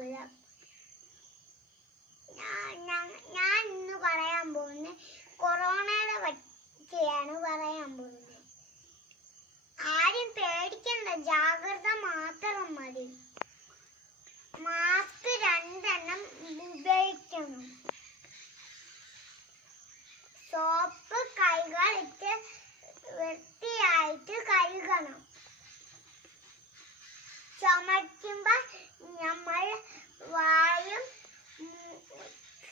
ഉണ്ടാവില്ല. ഞാൻ ഇന്ന് പറയാൻ പോകുന്നത് കൊറോണയുടെ പറ്റിയാണ് പറയാൻ പോകുന്നത്. ആരും പേടിക്കണ്ട, ജാഗ്രത മാത്രം മതി. മാസ്ക് 2 ഉപയോഗിക്കണം. സോപ്പ് കൈകളിട്ട് വൃത്തിയായിട്ട് കഴുകണം. ചുമയ്ക്കുമ്പോൾ നമ്മൾ വായും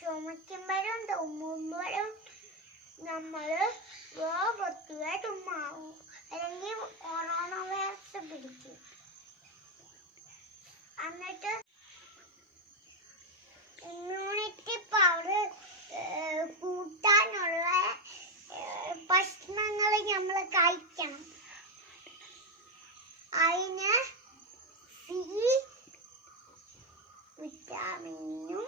ചുമയ്ക്കുമ്പോഴും തുമ്മുമ്പോഴും നമ്മൾ പൊത്തുക തുമ്മാവും, അല്ലെങ്കിൽ കൊറോണ വൈറസ് പിടിക്കും. എന്നിട്ട് ഇമ്മ്യൂണിറ്റി പവർ കൂട്ടാനുള്ള ഭക്ഷണങ്ങൾ നമ്മൾ കഴിക്കണം. അതിന് സി വിറ്റാമിനും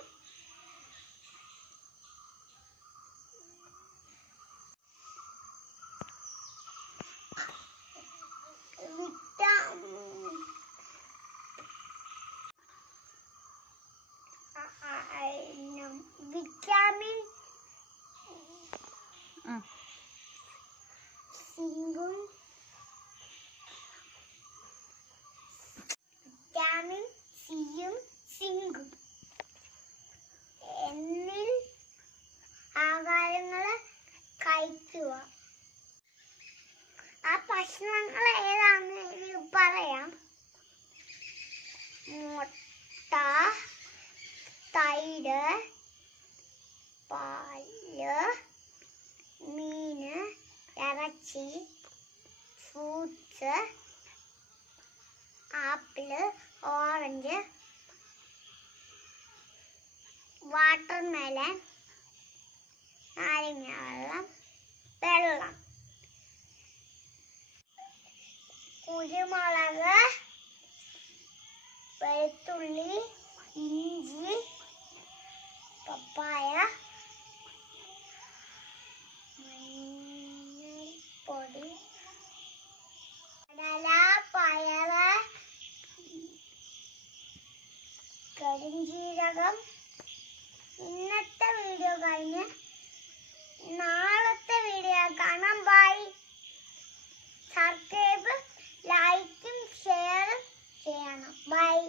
വിറ്റാമിൻ സിങ്കും വിറ്റാമിൻ സിയും സിങ്കും എന്നിൽ ആഹാരങ്ങൾ കഴിക്കുക. ആ ഭക്ഷണങ്ങൾ ഏതാണെന്ന് പറയാം. മുട്ട, തൈര്, പാല്, മീന്, ഇറച്ചി, ഫ്രൂട്ട്സ്, ആപ്പിള്, ഓറഞ്ച്, വാട്ടർമെലൺ, നാരങ്ങ വെള്ളം, വെള്ളം, കുരുമുളക്, വെളുത്തുള്ളി, ഇഞ്ചി, പപ്പായ, മഞ്ഞൾപ്പൊടി, കടല, പയറ്, കരിഞ്ജീരകം. ഇന്നത്തെ വീഡിയോ കഴിഞ്ഞ് നാളത്തെ വീഡിയോ കാണാം. ബൈ. സബ്സ്ക്രൈബ്, ലൈക്കും ഷെയറും ചെയ്യണം. ബൈ.